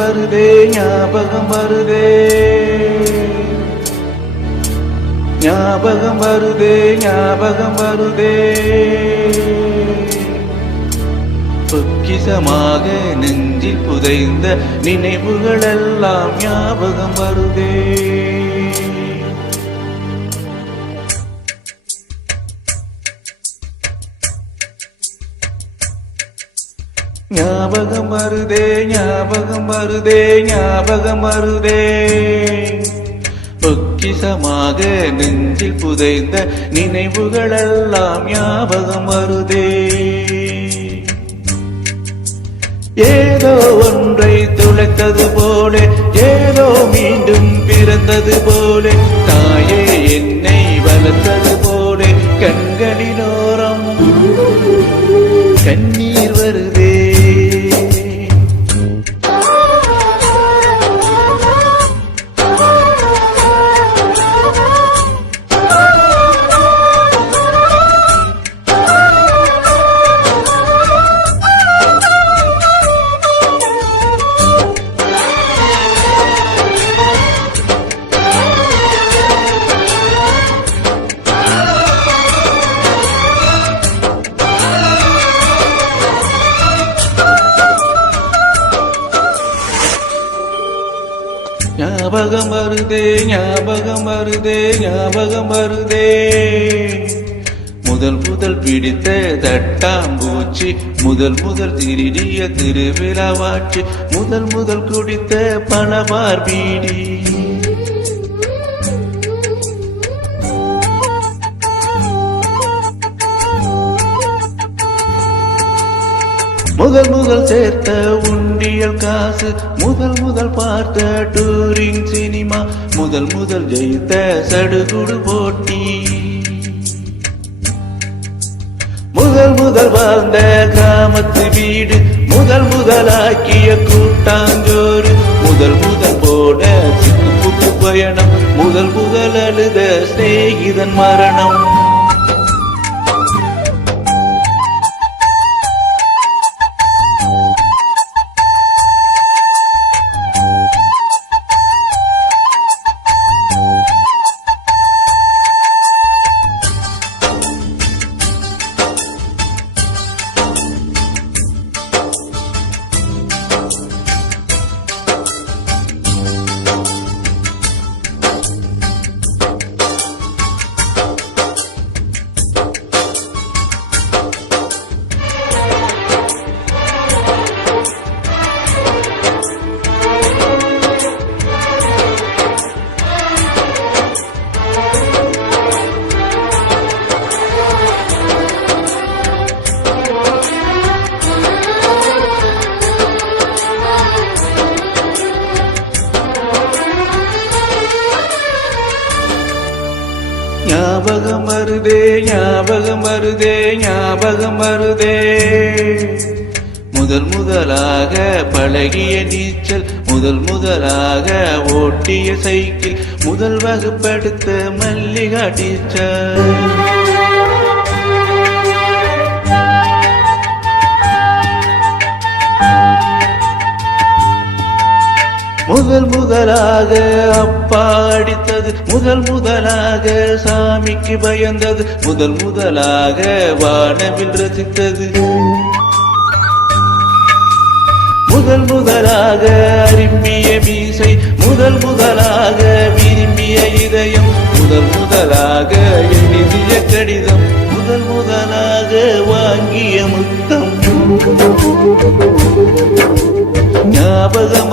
வருதே ஞாபகம் வருதே ஞாபகம் வருதே ஞாபகம் வருதே பொக்கிசமாக நெஞ்சில் புதைந்த நினைவுகளெல்லாம் ஞாபகம் வருதே ஞாபகம் வருதே ஞாபகம் வருதே ஞாபகம் வருதே பொக்கிசமாக நெஞ்சில் புதைந்த நினைவுகளெல்லாம் ஞாபகம் வருதே ஏதோ ஒன்றை துளைத்தது போல ஏதோ மீண்டும் பிறந்தது போல தாயே என்னை வளர்த்தது போல கண்களினோரம் கண்ணீர் வருதே ஞாபகம் வருதே ஞாபகம் வருதே ஞாபகம் வருதே முதல் முதல் பிடித்த தட்டாம்பூச்சி முதல் முதல் திருடிய திருவிழாவாட்சி முதல் முதல் குடித்த பணவார் பீடி முதல் முதல் சேர்த்த உண்டியல் காசு முதல் முதல் பார்த்த டூரிங் சினிமா முதல் முதல் ஜெயித்த சடுகுடு போட்டி முதல் முதல் வாழ்ந்த கிராமத்து வீடு முதல் முதலாக்கிய கூட்டாஞ்சோறு முதல் முதல் போன சிக்கு பயணம் முதல் முதல் அழுத சிநேகிதன் மரணம் ஞாபகம் வருதே ஞாபகம் வருதே ஞாபகம் வருதே முதல் முதலாக பழகிய நீச்சல் முதல் முதலாக ஓட்டிய சைக்கிள் முதல் வகுப்படுத்த மல்லிகா டீச்சர் முதல் முதலாக அப்பா அடித்தது முதல் முதலாக சாமிக்கு பயந்தது முதல் முதலாக வானவில் ரசித்தது முதல் முதலாக அரும்பிய மீசை முதல் முதலாக விரும்பிய இதயம் முதல் முதலாக எழுதிய கடிதம் முதல் முதலாக வாங்கிய முத்தம் ஞாபகம்